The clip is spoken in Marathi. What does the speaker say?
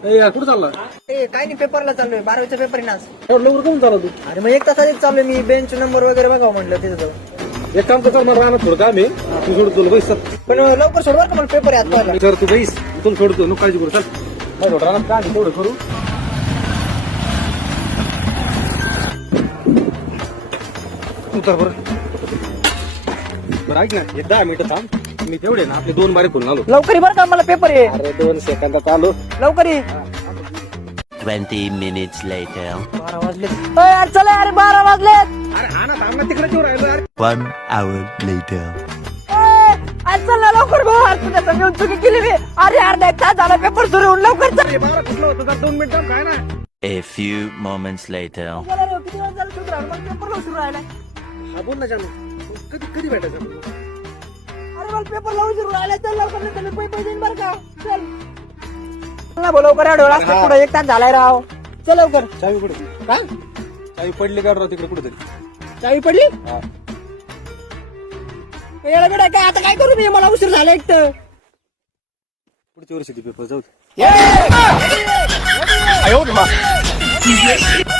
कुठं चालला काय नाही, पेपरला चाललोय, 12वीचा पेपर आहे ना आज. एवढं लवकर कमी चालला तू अरे मग 1 तासात एक चाललोय मी, बेंच नंबर वगैरे बघावं म्हटलं तिथं जाऊन. एक काम तर चाल, मला राहणार थोडं काम आहे, तू सोडतो तुला बैस पण लवकर सोडवा का मला, पेपर आहे आज पहिला. सर तू बैस, तुला सोडतो नको काळजी करू. चल नाही थोडं राहणार काम आहे, तेवढं करू. उतर बरं बरं, ऐक ना, एक 10 मिनिटं थांब, मी तेवढे ना आपले 2 बारे फोन आलो. लवकर ये बरं का, मला पेपर आहे. अरे 2 सेकंदात आलो. लवकर ये. 20 minutes later. 12 वाजले. चला अरे 12 वाजलेत. अरे हा ना, थांब ना, तिकडे जेव राहिलो. अरे 1 hour later. आज चल ना लवकर भाऊ, आज तुझ्या संग येऊन चुकी केली मी. अरे अर्धा 1 तास झाला पेपर सुरू होऊन, लवकर चल. अरे बाबा कुठलं होतं, जर 2 मिनिटं काय ना. A few moments later. चला रे, किती वेळ झाला सुरू राहिला, मला पेपर सुरू राहिला. हा बोल ना जानू, कधी कधी भेटायचं. अरे मला पेपर लावून सुरू राहिला, चल लवकर, नाही तर मी पैसे देईन बरं का. चल ना बोल लवकर, एवढं रस्ता पुढे 1 तास झालाय राव. चल लवकर. चावी कुठे काय चावी पडली का राव तिकडे कुठेतरी. चावी पडली? हा येडा बेडा काय, आता काय करू मी, मला उशीर झाला एक तर. पुढच्या वर्षी पेपर जाऊ दे.